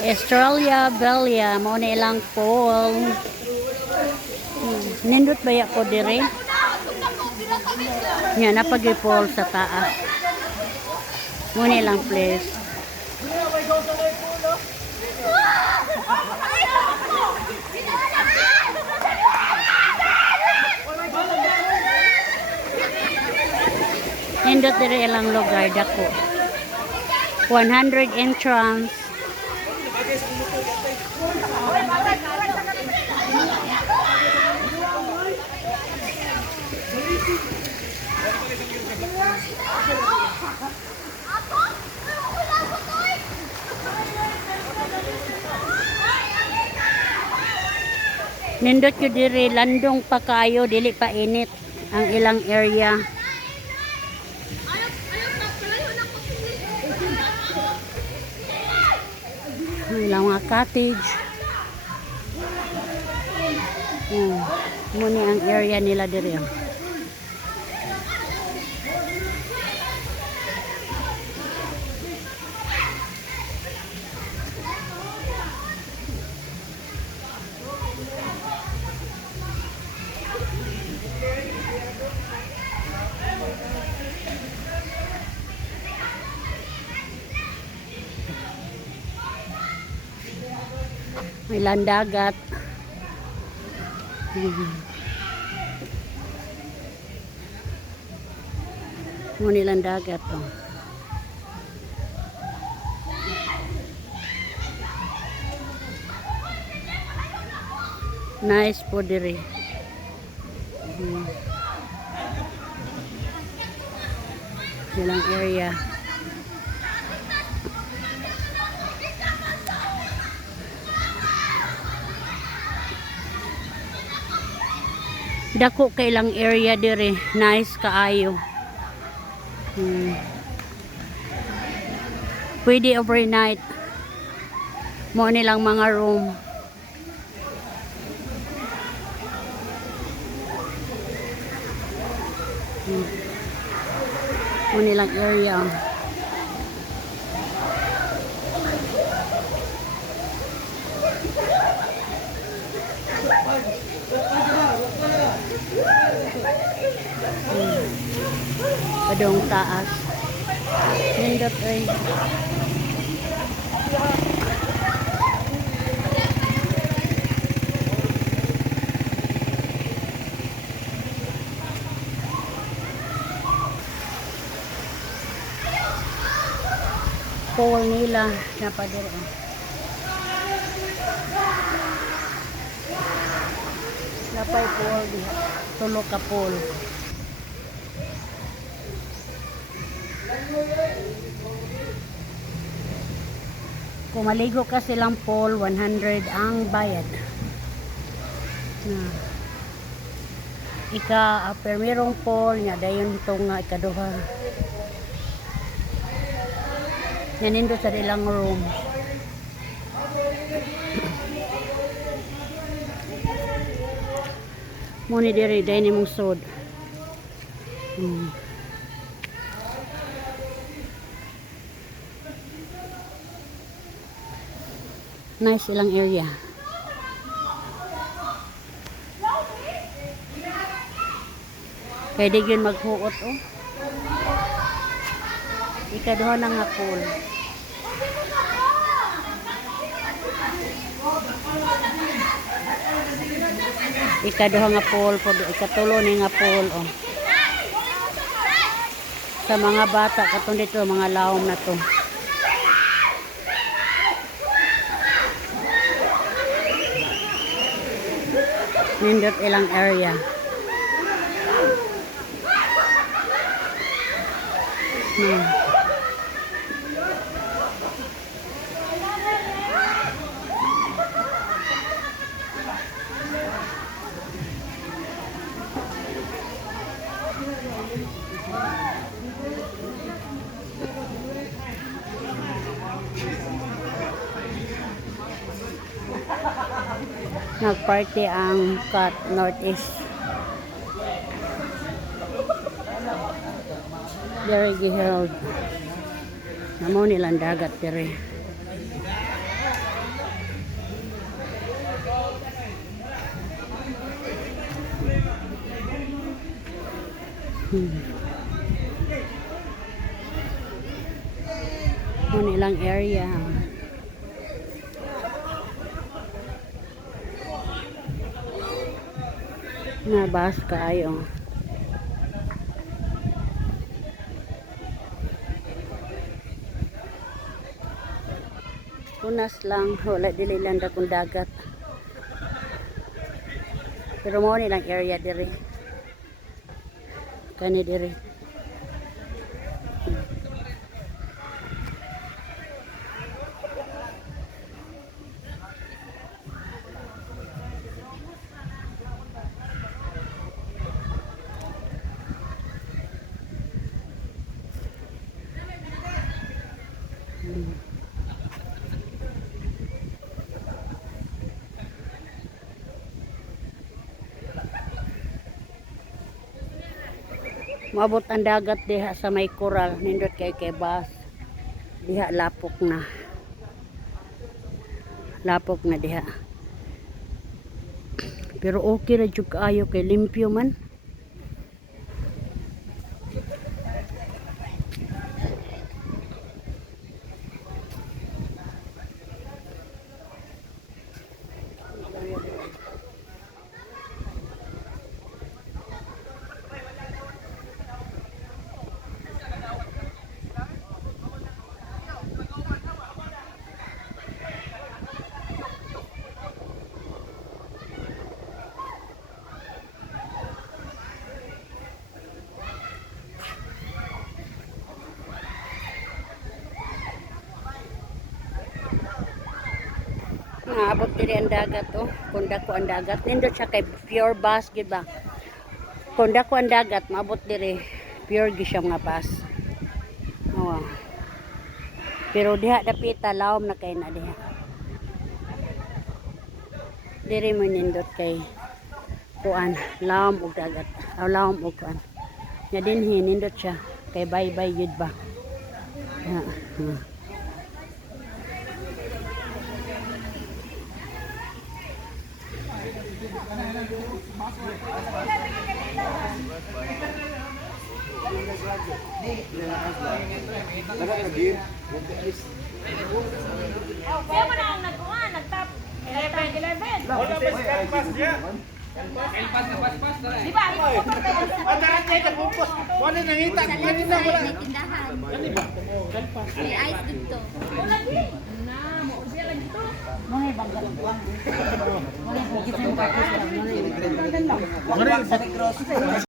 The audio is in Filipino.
Australia, Belia, mo na ilang pool. Nindot baya ko dire. Nya napag-pool sa taas. Mo na ilang place. Nindot dire ilang lugar dako. 100 entrance. Nindot ko diri landong pa kayo dili pa init ang ilang area. Ang ilang mga cottage. Muna ang area nila diri. May landagat. Muna landagat. Oh. Nice po diri. Ilang area. Dako kay ilang area dire. Nice kaayo. Pwede overnight. Mo nilang mga room. Mo nilang area. Padong taas. Nindot ay. Pool nila napadiro. Napay pool diha. Tulo ka pool. Kung maligo ka silang pool, 100 ang bayad. Ika permirong pool nya dayon itong ikaduha. Nanindo sa ilang room. Muni diri day ni mong sod. Nice ilang area. Kaya di yun maghuot oh. Ikaduha na nga pool. Ikaduha nga pool. Ikatulo ni nga pool oh. Sa mga bata katong dito mga lawom na to. Nindot ilang area. Nagparty ang Cat Northeast. Very giheld. Namo nilang dagat dire. Ano ilang area. Nabas kayo. Unas lang, wala dili lang dakong dagat. Pero mo nilang area diri. Kani diri. Maabot ang dagat diha sa may coral, nindot kay bas. Diha lapok na. Lapok na diha. Pero okay ra jud kaayo kay limpyo man. Naabot diri ang dagat oh. Kunda ko ang dagat. Nindot siya kay pure bass gid ba. Kunda ko ang dagat, maabot diri pure gi siya nga bass. Oh. Pero diha dapita lawom na kay na diha. Diri mo nindot kay kuan, lawom og dagat. Aw lawom og kuan. Nya dinhi nindot siya kay bye-bye gid ba. Kaya mo na ang nagkuhan, nagtap. 11. Di ba? Wala nangita ko kanina wala. Tindahan. May ice dito. Na, mo siya lang dito. Mga bangga lang kuan. Mga bangga lang.